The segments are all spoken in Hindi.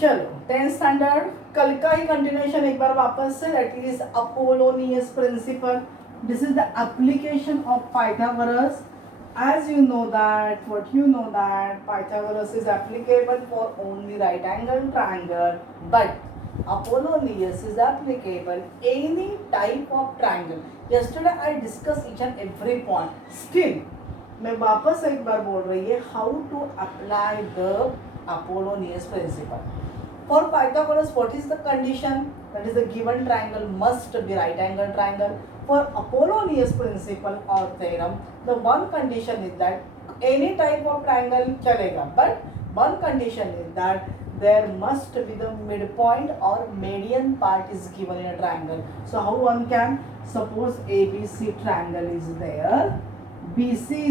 चलो 10th स्टैंडर्ड कल का ही कंटिन्यूएशन एक बार वापस से, that is Apollonius principle. This is the application of Pythagoras. As you know that, what you know that Pythagoras is applicable for only right angle triangle, but Apollonius is applicable any type of triangle. Yesterday I discussed each and every point. Still, मैं वापस एक बार बोल रही है how to apply the Apollonius principle. For Pythagoras, what is the condition? That is the given triangle must be right angle triangle. For Apollonius principle or theorem, the one condition is that any type of triangle chalega, but one condition is that there must be the midpoint or median part is given in a triangle. So how one can suppose ABC triangle is there. BD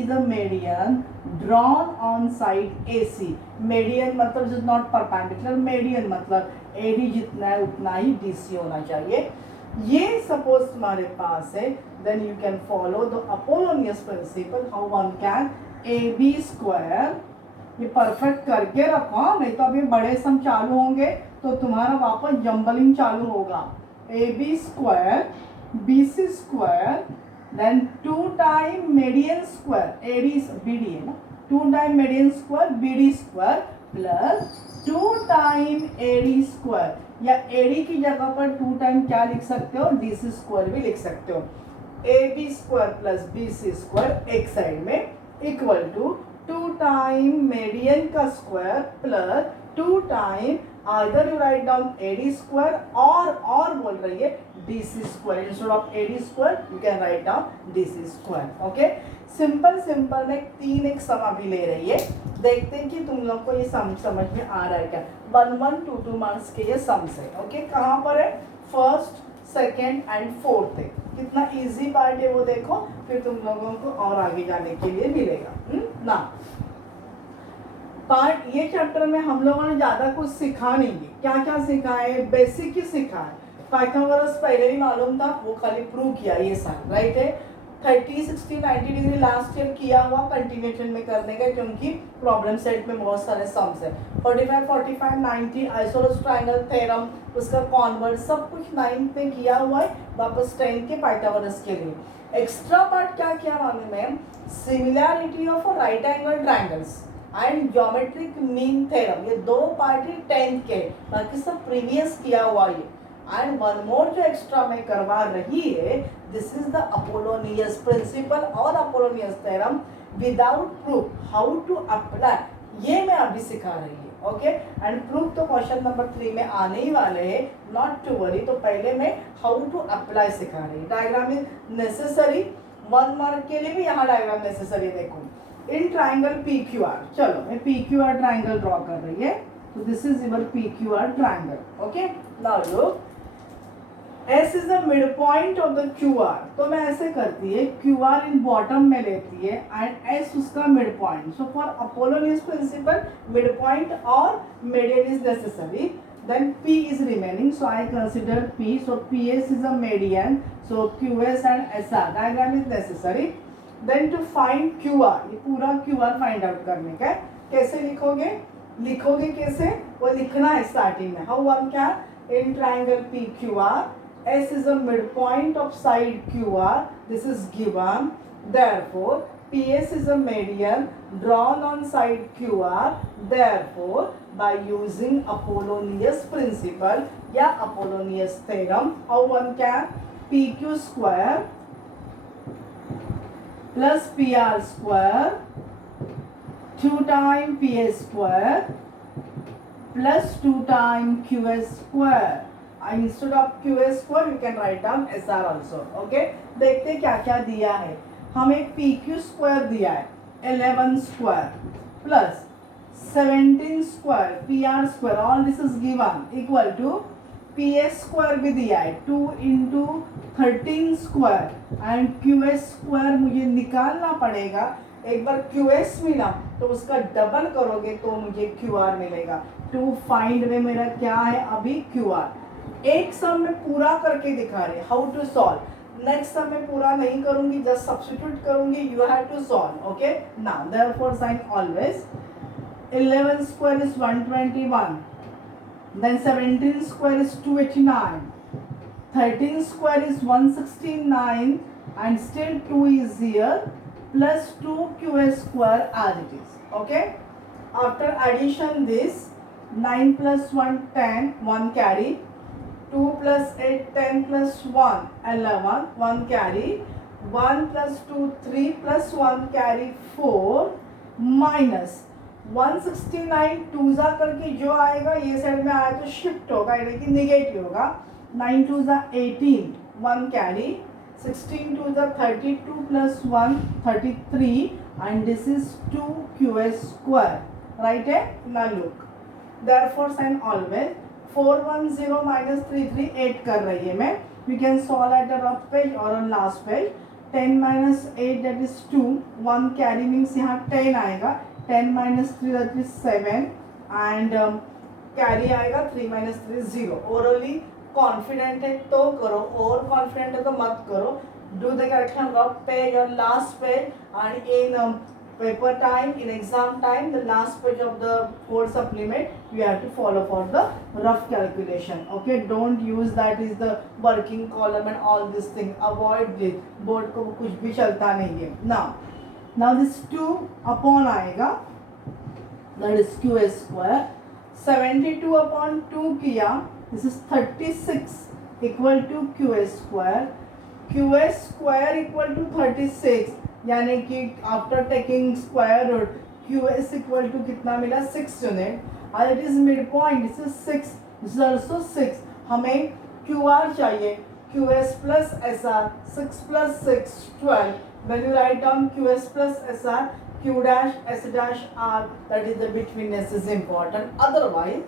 is a median drawn on side AC. Median मतलब is not perpendicular. Median मतलब AD जितना है उतना ही DC होना चाहिए. ये सपोज तुम्हारे पास है, then you can follow the Apollonius principle. How one can AB square, ये परफेक्ट करके रखो, नहीं तो अभी बड़े सम चालू होंगे तो तुम्हारा वापस जम्बलिंग चालू होगा. AB square BC square then 2 time median square AD BD है ना, 2 time median square BD square plus 2 time AD square, या AD की जगह पर 2 टाइम क्या लिख सकते हो, DC स्क्वायर भी लिख सकते हो. AB square plus BC square एक साइड में इक्वल टू 2 टाइम मीडियन का square plus 2 time either you write down AD square और बोल रही है DC square. Instead of AD square you can write down DC square. Okay, simple में 3 एक सम अभी ले रही है. देखते हैं कि तुम लोग को ये सम समझ में आ रहा है क्या. 1 1 2 2 मार्क्स के ये सम्स है. ओके, कहाँ पर है, फर्स्ट सेकेंड एंड फोर्थ है. कितना इजी पार्ट है वो देखो, फिर तुम लोगों को और आगे जाने के लिए मिलेगा ना. पार्ट ये चैप्टर में हम लोगों ने ज़्यादा कुछ सिखा नहीं है. क्या क्या सिखा है, बेसिक ही सिखा है. पाइथागोरस पहले ही मालूम था, वो खाली प्रूव किया ये साल. राइट है, 30 60 90 डिग्री लास्ट ईयर किया हुआ, कंटिन्यूएशन में करने का, क्योंकि प्रॉब्लम सेट में बहुत सारे सम्स है. 45 45 90 आइसोसेलेस ट्रायंगल थ्योरम, उसका कॉन्वर्ट सब कुछ 9th में किया हुआ है. वापस 10th के पाइथागोरस के लिए एक्स्ट्रा पार्ट क्या किया मालूम है, similarity of right angle triangles and geometric mean theorem. ये 2 पार्ट ही 10th के, बाकी सब प्रीवियस किया हुआ ये. एंड वन मोर जो एक्स्ट्रा में करवा रही है, this is the Apollonius principle और Apollonius theorem without proof, how to apply, ये मैं अभी सिखा रही है. ओके, एंड प्रूफ तो क्वेश्चन नंबर 3 में आने ही वाले हैं, नॉट टू वरी. तो पहले मैं हाउ टू अप्लाई सिखा रही. डायग्राम इज नेसेसरी, 1 मार्क के लिए भी यहाँ डायग्राम नेसेसरी. देखो इन ट्राइंगल PQR, चलो मैं PQR ट्राइंगल ड्रॉ कर रही है. तो this is your PQR triangle. Okay, now look, S is the mid point of the QR. तो मैं ऐसे करती है, QR इन बॉटम में लेती है एंड S उसका mid point. So for Apollonius principle mid point और median is necessary. Then P is remaining, so I consider P. So PS is a median, so QS and SR diagram is necessary. Then to find QR, ये पूरा QR फाइंड आउट करने का. कैसे लिखोगे कैसे, वो लिखना है स्टार्टिंग में. How one can, in triangle PQR, S is the midpoint of side QR. This is given. Therefore, PS is a median drawn on side QR. Therefore, by using Apollonius principle या Apollonius theorem, how one can, PQ square plus PR square 2 times PS square plus 2 times QS square. Instead of QS square you can write down SR also. Okay, देखते क्या क्या दिया है. हमें PQ स्क्वायर दिया है 11 square plus 17 square PR square, all this is given equal to PS square भी दिया है 2 into 13 square and QS square मुझे निकालना पड़ेगा. एक बार QS मिला तो उसका डबल करोगे तो मुझे QR मिलेगा. टू फाइंड में मेरा क्या है अभी QR. एक सम में पूरा करके दिखा रहे, how to solve. Next sum में पूरा नहीं करूंगी, जस्ट सब्स्टिट्यूट करूंगी. You have to solve. Okay, now therefore sign always 11 square is 121. Then 17 square is 289. 13 square is 169, and still 2 is here, plus 2q square as it is. Okay. After addition this, 9 plus 1 10, 1 carry. 2 plus 8 10 plus 1 11, 1 carry. 1 plus 2 3 plus 1 carry 4, minus 169 2 जा करके जो आएगा ये साइड में आया तो शिफ्ट होगा, यानी कि निगेटिव होगा. 9 2 जा 18, 1 कैरी. 16 2 जा 32 plus 1 33, and this is 2q square. Right है. Now look, therefore sign always 410 minus 338 कर रही है मैं. You can solve at the rough page or on last page. 10 minus 8 that is 2. 1 carry means यहाँ 10 आएगा. 10 minus 3 that is 7, and carry आएगा 3 minus 3 0. Orally confident है तो करो, और confident है तो मत करो. Do the correction rough page or last page, and in paper time, in exam time, the last page of the whole supplement you have to follow for the rough calculation. Okay, don't use that is the working column and all this thing. Avoid it. Board को कुछ भी चलता नहीं है. Now this 2 upon आएगा, that is q square. 72 upon 2 किया, this is 36 equal to q square. q square equal to 36, यानी कि after taking square root QS equal to कितना मिला 6 यूनिट, और it is mid point. This is 6, this is also 6. हमें QR चाहिए, QS plus SR. 6 plus 6 12. When you write down QS plus SR, Q dash S dash R, that is the betweenness is important. Otherwise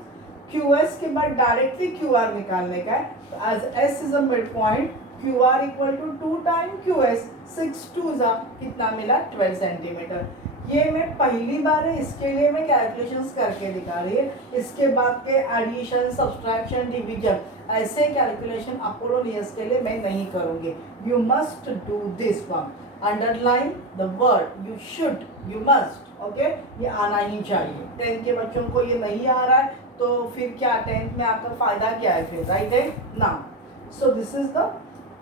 QS के बाद डायरेक्टली QR निकालने का है. As S is a midpoint, QR equal to 2 time QS. 6 2 जा कितना मिला 12 सेंटीमीटर. ये मैं पहली बार है, इसके लिए मैं कैलकुलेशंस करके दिखा रही है. इसके बाद के एडिशन, सब्सट्रैक्शन, डिवीजन, ऐसे कैलकुलेशन अपोलोनियस के लिए मैं नहीं करूँगी. You must do this one. Underline the word you should, you must. Okay, ये आना ही चाहिए. 10th के बच्चों को ये नहीं आ रहा है तो फिर क्या, 10th में आकर फायदा क्या है फिर, राइट है ना. So this is the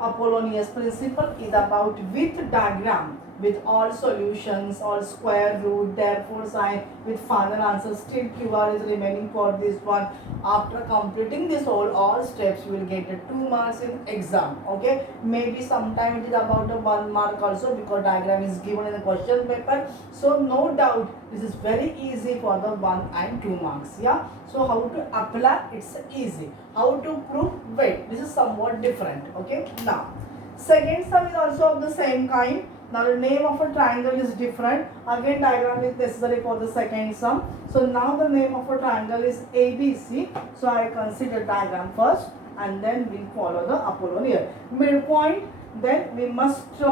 Apollonius principle is about with diagram, with all solutions, all square root, therefore sign with final answer. Still QR is remaining for this one. After completing this all steps, you will get 2 marks in exam. Okay, maybe sometime it is about a 1 mark also, because diagram is given in the question paper. So no doubt this is very easy for the 1 and 2 marks. Yeah, so how to apply, it's easy. How to prove, wait, this is somewhat different. Okay, now second sum is also of the same kind. Now the name of a triangle is different. Again diagram is necessary for the second sum. So now the name of a triangle is ABC. So I consider diagram first, and then we follow the Apollonius. Midpoint, then we must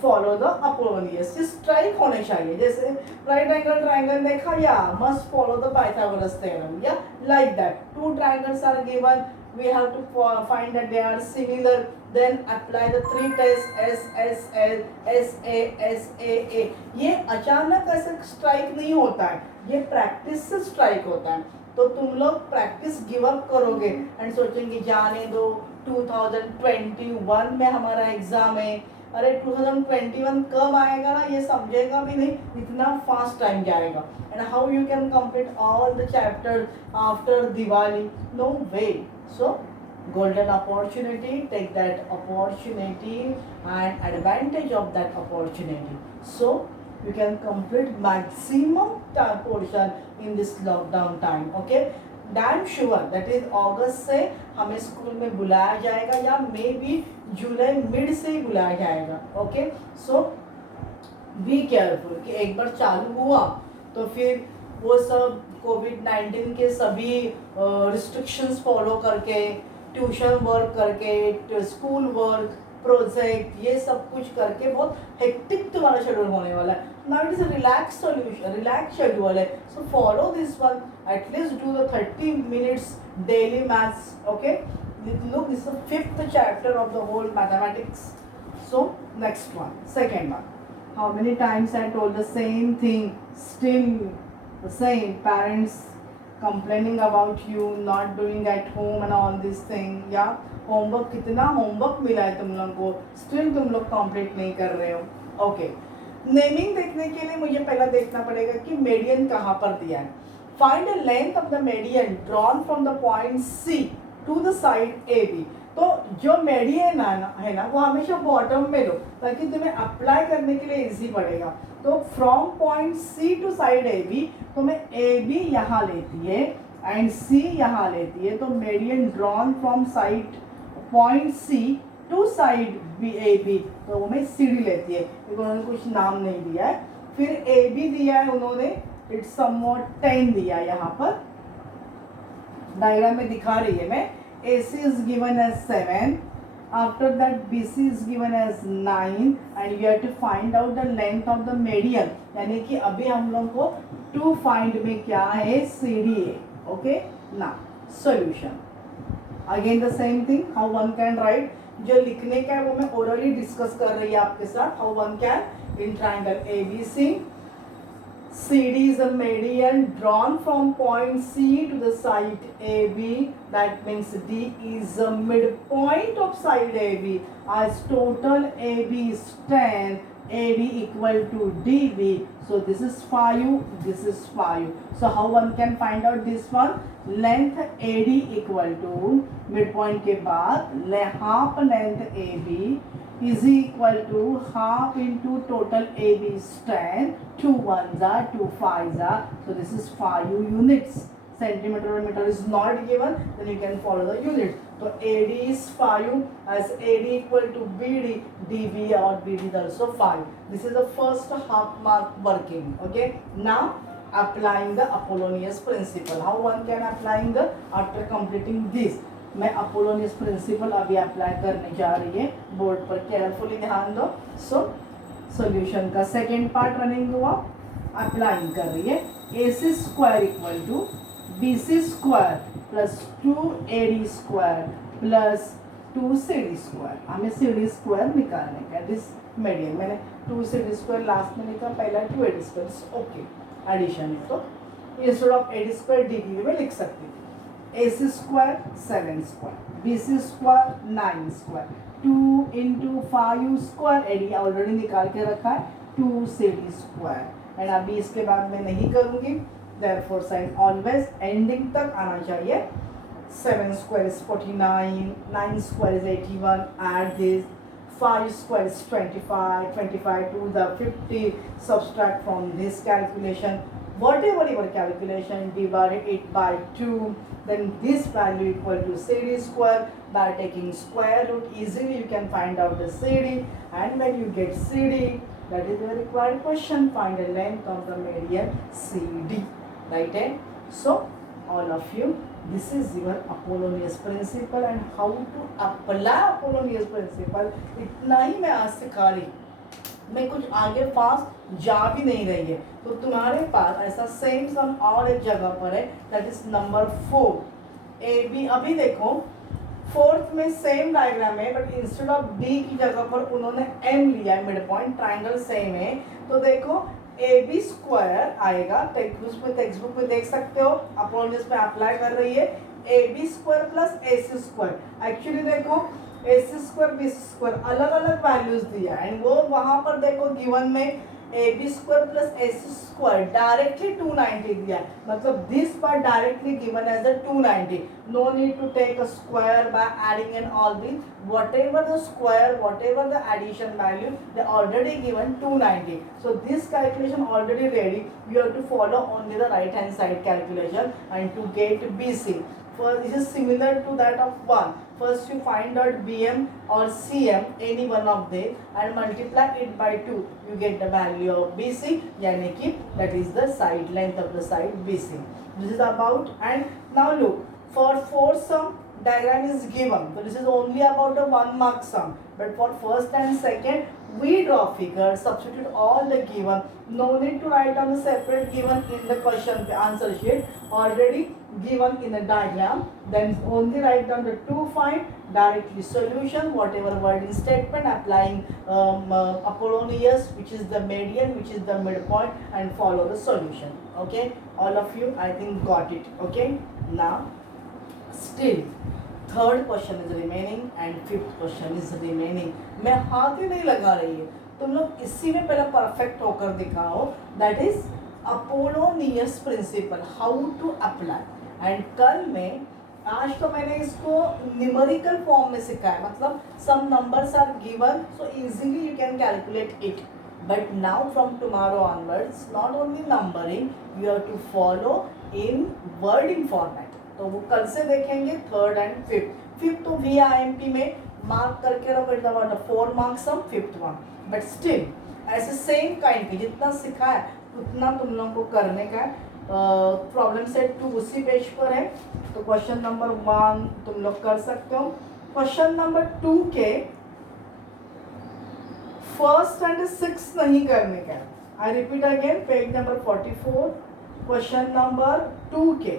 follow the Apollonius. ये strike होने चाहिए. जैसे right angle triangle देखा, yeah, must follow the Pythagoras theorem. Yeah, like that. 2 triangles are given. We have to find that they are similar. Then apply the 3 tests, S S L S A S A A. ये अचानक ऐसे स्ट्राइक नहीं होता है, ये प्रैक्टिस से स्ट्राइक होता है. तो तुम लोग प्रैक्टिस गिव अप करोगे एंड सोचेंगे जाने दो, 2021 में हमारा एग्जाम है. अरे 2021 कब आएगा ना, ये समझेगा भी नहीं, इतना फास्ट टाइम जाएगा. And how you can complete all the chapter after Diwali, no way. So golden opportunity, take that opportunity and advantage of that opportunity, so you can complete maximum portion in this lockdown time. Okay, damn sure that is August से हमें स्कूल में बुलाया जाएगा, या मे बी जुलाई मिड से ही बुलाया जाएगा. ओके, सो बी केयरफुल कि एक बार चालू हुआ तो फिर वो सब कोविड-19 के सभी रिस्ट्रिक्शंस फॉलो करके, ट्यूशन वर्क करके, स्कूल वर्क, प्रोजेक्ट, ये सब कुछ करके बहुत हेक्टिक तुम्हारा शेड्यूल होने वाला है. Now it is relax solution, relax schedule है. So follow this one, at least do the 30 minutes daily maths. Okay, look, this is the 5th chapter of the whole mathematics. So next one, second one. How many times I told the same thing, still the same parents complaining about you not doing at home and all this thing, या होमवर्क कितना होमवर्क मिला है तुम लोग को, स्टिल तुम लोग कंप्लीट नहीं कर रहे हो। ओके, नेमिंग देखने के लिए मुझे पहला देखना पड़ेगा कि मेडियन कहाँ पर दिया है। Find the length of the median drawn from the point C to the side A B. तो जो मेडियन है ना वो हमेशा बॉटम में लो ताकि तुम्हें अप्लाई करने के लिए इजी पड़ेगा। तो from point C to side A B, तो मैं ए बी यहाँ लेती है एंड सी यहाँ लेती है, तो median drawn from side point C to side B A B, तो वो मैं सी डी लेती है क्योंकि उन्होंने कुछ नाम नहीं दिया है। फिर ए बी दिया है उन्होंने, इट्स समवॉट 10 दिया है, यहाँ पर डायग्राम में दिखा रही है मैं। AC is given as 7, after that BC is given as 9 and you have to find out the length of the median, यानी कि अभी हम लोग को to find में क्या है CD है। Okay, now solution again the same thing, how one can write, जो लिखने का है वो मैं orally डिस्कस कर रही है आपके साथ। how one can in triangle ABC, CD is a median drawn from point C to the side AB. That means D is a midpoint of side AB. As total AB is 10, AD equal to DB. So this is 5, this is 5. So how one can find out this one? Length AD equal to midpoint के बाद half length AB is equal to half into total AB is 10, 2 ones are 2 5s are, so this is 5 units. Centimeter or meter is not given, then you can follow the unit. So AD is 5, as AD equal to BD, DB or BD is also 5. This is the first half mark working. Okay, now applying the Apollonius principle. How one can applying the after completing this? मैं अपोलोनियस प्रिंसिपल अभी अप्लाई करने जा रही है, बोर्ड पर केयरफुली ध्यान दो। सो सॉल्यूशन का सेकेंड पार्ट रनिंग हुआ, अप्लाइंग कर रही है। A C square equal to B C square plus 2AD square plus 2CD square. हमें CD स्क्वायर निकालने का, दिस मीडियन मैंने 2CD स्क्वायर लास्ट में लिखा, पहला 2AD स्क्वायर। ओके, एडिशन है तो instead of AD square DB में लिख सकती थी। AC square 7 square, BC square 9 square, 2 into 5 square, AD already निकाल के रखा है, 2CD स्क्वायर। एंड अभी इसके बाद मैं नहीं करूँगी, देयरफॉर साइन ऑलवेज एंडिंग तक आना चाहिए। 7 square is 49, 9 square is 81, add this 5 square is 25, 25 to the 50, subtract from this calculation, whatever your calculation, divide it by 2, then this value equal to CD square. By taking square root, easily you can find out the CD, and when you get CD, that is the required question, find the length of the median CD, right? So all of you, this is your Apollonius principle and how to apply Apollonius principle, इतना ही मैं आज सिखा रही, मैं कुछ आगे फास्ट जा भी नहीं रही है। तो तुम्हारे पास ऐसा सेम सम और एक जगह पर है, that is number 4 A B. अभी देखो फोर्थ में सेम डायग्राम है, बट इंस्टेड ऑफ डी की जगह पर उन्होंने एम लिया है, मिड पॉइंट, ट्राइंगल सेम है। तो देखो ए बी स्क्वायर आएगा, टेक्स्ट बुक में देख सकते हो, अपोलोनियस में अप्लाई कर रही है, A B square plus A C square. Actually देखो A C square B square अलग अलग वैल्यूज दिया एंड वो वहां पर देखो गिवन में A B square plus A C square directly 290 दिया, मतलब this part directly given as a 290, no need to take a square by adding and all this, whatever the square, whatever the addition value, they already given 290. So this calculation already ready, you have to follow only the right hand side calculation and to get BC. First, this is similar to that of 1. First you find out BM or CM, any one of them, and multiply it by 2. You get the value of BC, yani ki that is the side length of the side BC. This is about, and now look, for 4 sum diagram is given, so this is only about the 1 mark sum, but for first and second we draw figure, substitute all the given, no need to write down the separate given in the question answer sheet, already given in the diagram, then only write down the to find, directly solution, whatever word in statement, applying Apollonius, which is the median, which is the midpoint, and follow the solution. Okay. All of you, I think, got it. Okay, now still third question is remaining and fifth question is remaining. मैं हाथ ही नहीं लगा रही है, तुम लोग इसी में पहले परफेक्ट होकर दिखाओ. That is Apollonius principle, how to apply. And कल में, आज तो मैंने इसको न्यूमेरिकल फॉर्म में सिखाया, मतलब sum numbers are given so easily you can calculate it. But now from tomorrow onwards, not only numbering, you have to follow in wording format. तो वो कल से देखेंगे थर्ड एंड फिफ्थ. फिफ्थ तो VIMP में मार्क करके रखो, it the 4 marks sum, fifth one. But still ऐसे सेम काइंड की जितना सिखा है उतना तुम लोगों को करने का है. प्रॉब्लम सेट 2 उसी पेज पर है, तो क्वेश्चन नंबर 1 तुम लोग कर सकते हो. क्वेश्चन नंबर 2 के फर्स्ट एंड 6 नहीं करने का. I repeat again, page number 44, question number 2 के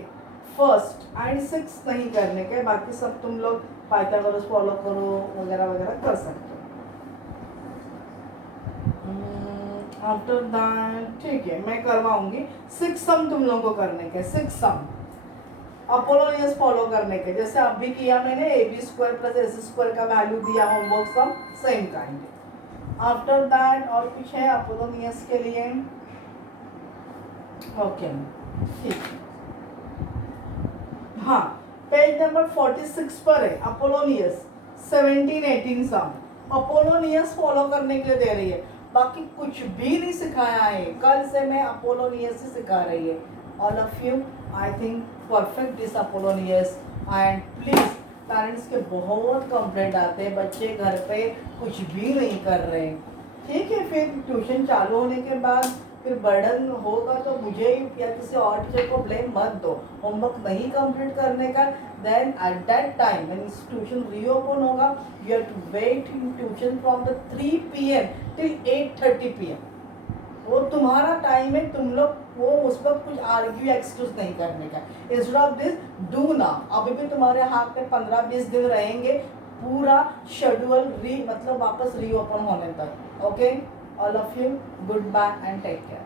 फर्स्ट एंड 6 नहीं करने के, बाकी सब तुम लोग पाइथागोरस फॉलो करो वगैरह वगैरह कर सकते हो. आफ्टर दैट ठीक है, मैं करवाऊंगी 6 सम तुम लोगों को करने के. 6 सम अपोलोनियस फॉलो करने के, जैसे अभी किया मैंने AB² + AC² का वैल्यू दिया, homework sum same kind. After that और कुछ है अपोलोनियस के लिए? ओके ठीक. हाँ, पेज नंबर 46 पर है अपोलोनियस 17-18 सम. अपोलोनियस फॉलो करने के लिए दे रही है, बाकी कुछ भी नहीं सिखाया है. कल से मैं अपोलोनियस ही सिखा रही है. All of you, I think perfect this Apollonius. And please, parents के बहुत कंप्लेंट आते हैं, बच्चे घर पे कुछ भी नहीं कर रहे. ठीक है, फिर ट्यूशन चालू होने के बाद फिर बर्डन होगा तो मुझे या किसी और टीचर को ब्लेम मत दो. होमवर्क नहीं कंप्लीट करने का, then at that time when tuition reopen होगा, you have to wait in tuition from the 3 PM till 8:30 PM. वो तुम्हारा टाइम है, तुम लोग वो उस वक्त कुछ आर्ग्यू एक्सक्यूज नहीं करने का. इंस्टेड ऑफ दिस, डू ना. अभी भी तुम्हारे हाथ में 15-20 दिन रहेंगे पूरा शेड्यूल मतलब वापस रीओपन होने तक. Okay, all of you, goodbye and take care.